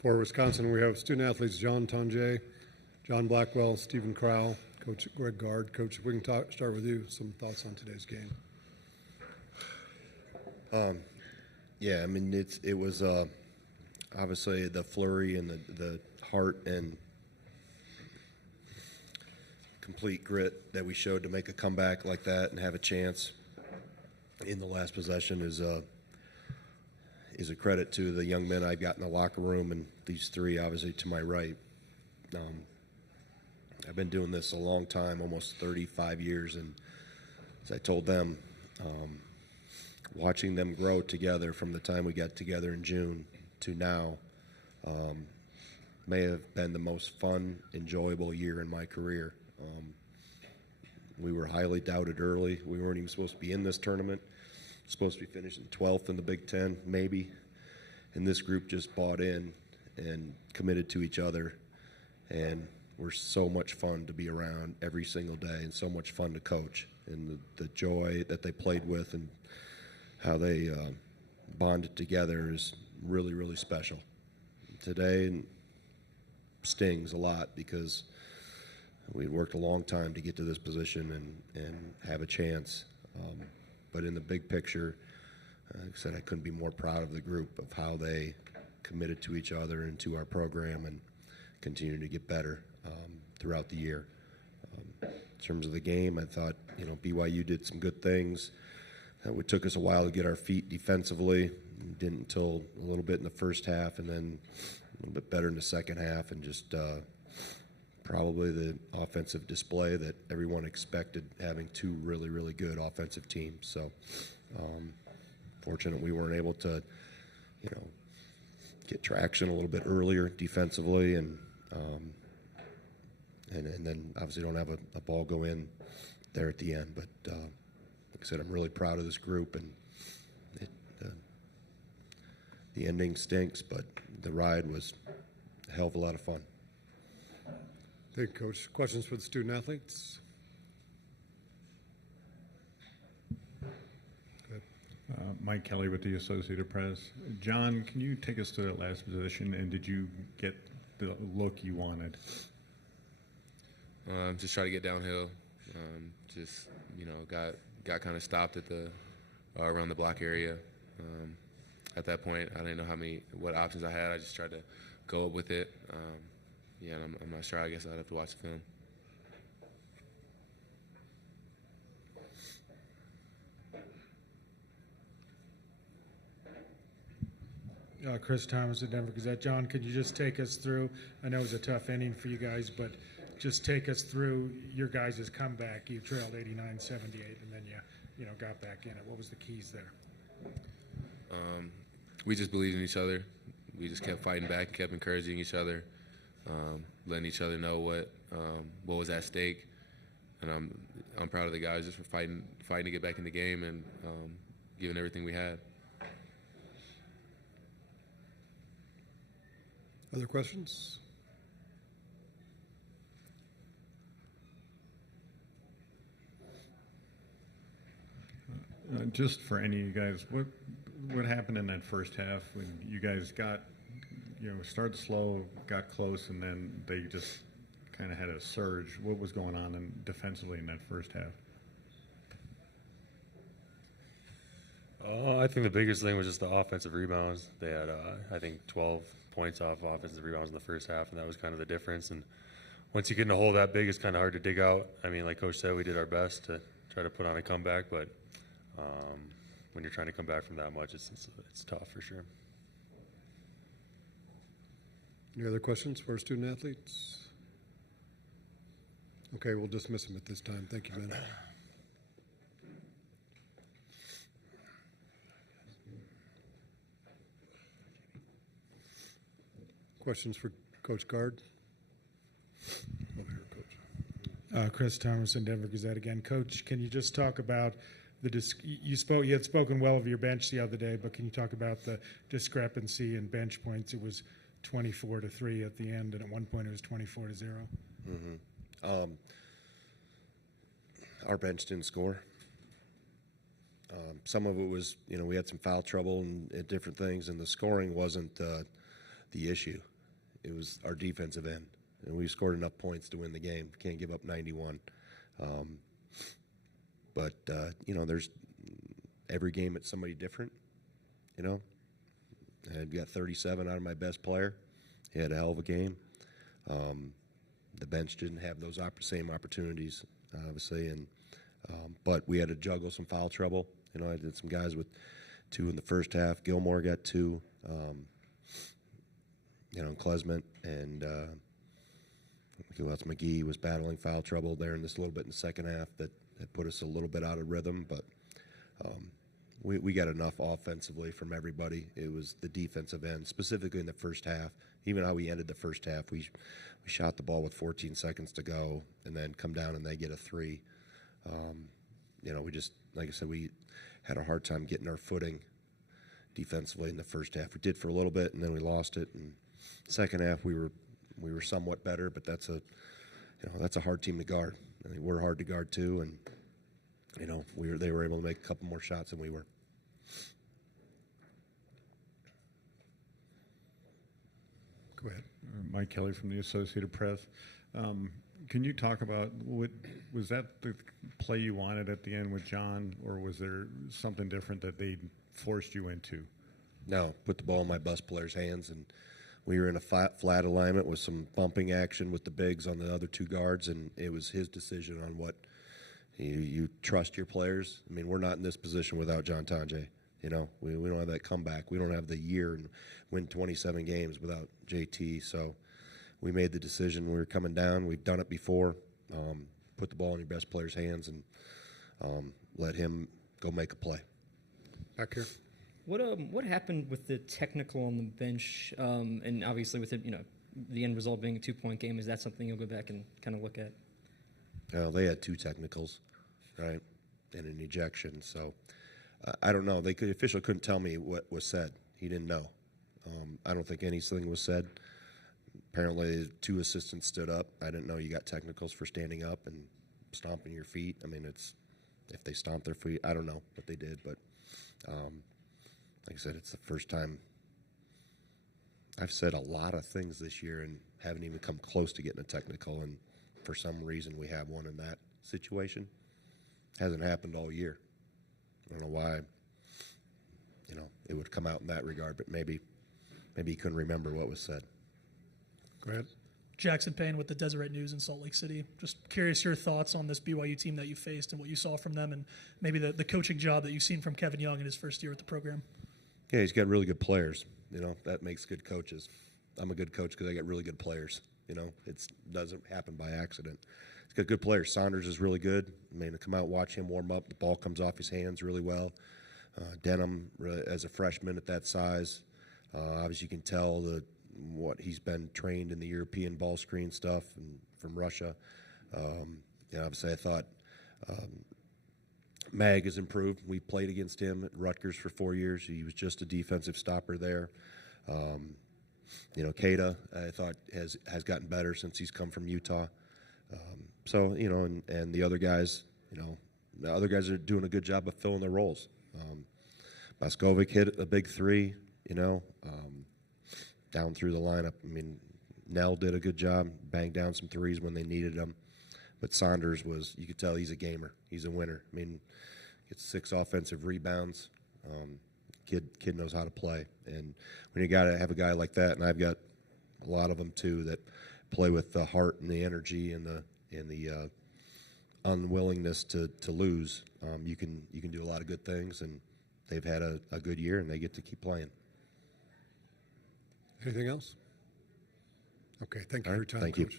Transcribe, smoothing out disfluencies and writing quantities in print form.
For Wisconsin, we have student athletes John Tonje, John Blackwell, Stephen Crowell, Coach Greg Gard. Coach, if we can start with you, some thoughts on today's game. Yeah, I mean, it was obviously the flurry and the heart and complete grit that we showed to make a comeback like that and have a chance in the last possession is a credit to the young men I've got in the locker room, and these three obviously to my right. I've been doing this a long time, almost 35 years, and as I told them, watching them grow together from the time we got together in June to now may have been the most fun, enjoyable year in my career. We were highly doubted early. We weren't even supposed to be in this tournament. Supposed to be finishing 12th in the Big Ten, maybe. And this group just bought in and committed to each other. And we're so much fun to be around every single day and so much fun to coach. And the joy that they played with and how they bonded together is really, really special. Today stings a lot because we worked a long time to get to this position and have a chance. But in the big picture, like I said, I couldn't be more proud of the group, of how they committed to each other and to our program and continue to get better throughout the year. In terms of the game, I thought, BYU did some good things. It took us a while to get our feet defensively. Didn't until a little bit in the first half, and then a little bit better in the second half, and just probably the offensive display that everyone expected, having two really, really good offensive teams. So fortunate we weren't able to, get traction a little bit earlier defensively, and then obviously don't have a ball go in there at the end. But like I said, I'm really proud of this group, and the ending stinks, but the ride was a hell of a lot of fun. Thank you, Coach. Questions for the student athletes? Mike Kelly with the Associated Press. John, can you take us to that last position, and did you get the look you wanted? Just try to get downhill. Got kind of stopped at the around the block area. At that point, I didn't know what options I had. I just tried to go up with it. And I'm not sure. I guess I'd have to watch the film. Chris Thomas at Denver Gazette. John, could you just take us through, I know it was a tough inning for you guys, but just take us through your guys' comeback. You trailed 89-78, and then you got back in it. What was the keys there? We just believed in each other. We just kept fighting back, kept encouraging each other, letting each other know what was at stake. And I'm proud of the guys just for fighting to get back in the game and giving everything we had. Other questions? Just for any of you guys, what happened in that first half when you guys got, started slow, got close, and then they just kind of had a surge? What was going on defensively in that first half? I think the biggest thing was just the offensive rebounds. They had, I think, 12 points off offensive rebounds in the first half, and that was kind of the difference. And once you get in a hole that big, it's kind of hard to dig out. I mean, like Coach said, we did our best to try to put on a comeback, but when you're trying to come back from that much, it's tough for sure. Any other questions for our student athletes? Okay, we'll dismiss them at this time. Thank you, Ben. Questions for Coach Gard? Over here, Coach. Chris Thomas in Denver Gazette again. Coach, can you just talk about you had spoken well of your bench the other day, but can you talk about the discrepancy in bench points? It was 24-3 at the end, and at one point it was 24-0. Mm-hmm. Our bench didn't score. Some of it was, we had some foul trouble and different things, and the scoring wasn't the issue. It was our defensive end, and we scored enough points to win the game. Can't give up 91. But there's every game it's somebody different. I've got 37 out of my best player. He had a hell of a game. The bench didn't have those same opportunities, obviously, but we had to juggle some foul trouble. I did some guys with 2 in the first half. Gilmore got 2. Klesment and who else? McGee was battling foul trouble there in this little bit in the second half that put us a little bit out of rhythm, but we got enough offensively from everybody. It was the defensive end, specifically in the first half. Even how we ended the first half, we shot the ball with 14 seconds to go and then come down and they get a 3. We just, like I said, we had a hard time getting our footing defensively in the first half. We did for a little bit, and then we lost it. And second half, we were somewhat better, but that's a hard team to guard. I think we're hard to guard too, and they were able to make a couple more shots than we were. Go ahead. Mike Kelly from the Associated Press. Can you talk about was that the play you wanted at the end with John, or was there something different that they forced you into? No, put the ball in my best player's hands, and we were in a flat alignment with some bumping action with the bigs on the other 2 guards, and it was his decision on what you trust your players. I mean, we're not in this position without John Tonje. We don't have that comeback. We don't have the year and win 27 games without JT. So we made the decision. We were coming down. We've done it before. Put the ball in your best player's hands and let him go make a play. Back here. What happened with the technical on the bench, and obviously with it, the end result being a 2-point game? Is that something you'll go back and kind of look at? They had 2 technicals, right, and an ejection. So I don't know. The official couldn't tell me what was said. He didn't know. I don't think anything was said. Apparently, 2 assistants stood up. I didn't know you got technicals for standing up and stomping your feet. I mean, if they stomped their feet, I don't know what they did, but like I said, it's the first time I've said a lot of things this year and haven't even come close to getting a technical, and for some reason we have one in that situation. Hasn't happened all year. I don't know why, it would come out in that regard, but maybe he couldn't remember what was said. Go ahead. Jackson Payne with the Deseret News in Salt Lake City. Just curious your thoughts on this BYU team that you faced and what you saw from them, and maybe the coaching job that you've seen from Kevin Young in his first year with the program. Yeah, he's got really good players. That makes good coaches. I'm a good coach because I got really good players. It doesn't happen by accident. He's got good players. Saunders is really good. I mean, to come out, watch him warm up. The ball comes off his hands really well. Denham, as a freshman at that size, obviously you can tell what he's been trained in the European ball screen stuff and from Russia. Obviously I thought Mag has improved. We played against him at Rutgers for 4 years. He was just a defensive stopper there. Keita, I thought has gotten better since he's come from Utah. And the other guys, are doing a good job of filling their roles. Moskovic hit a big 3, down through the lineup. I mean, Nell did a good job, banged down some 3s when they needed them. But Saunders you could tell he's a gamer. He's a winner. I mean, gets 6 offensive rebounds. Kid knows how to play. And when you got to have a guy like that, and I've got a lot of them too that play with the heart and the energy and the unwillingness to lose, you can do a lot of good things. And they've had a good year, and they get to keep playing. Anything else? Okay, thank you for your time, Thank you. Coach.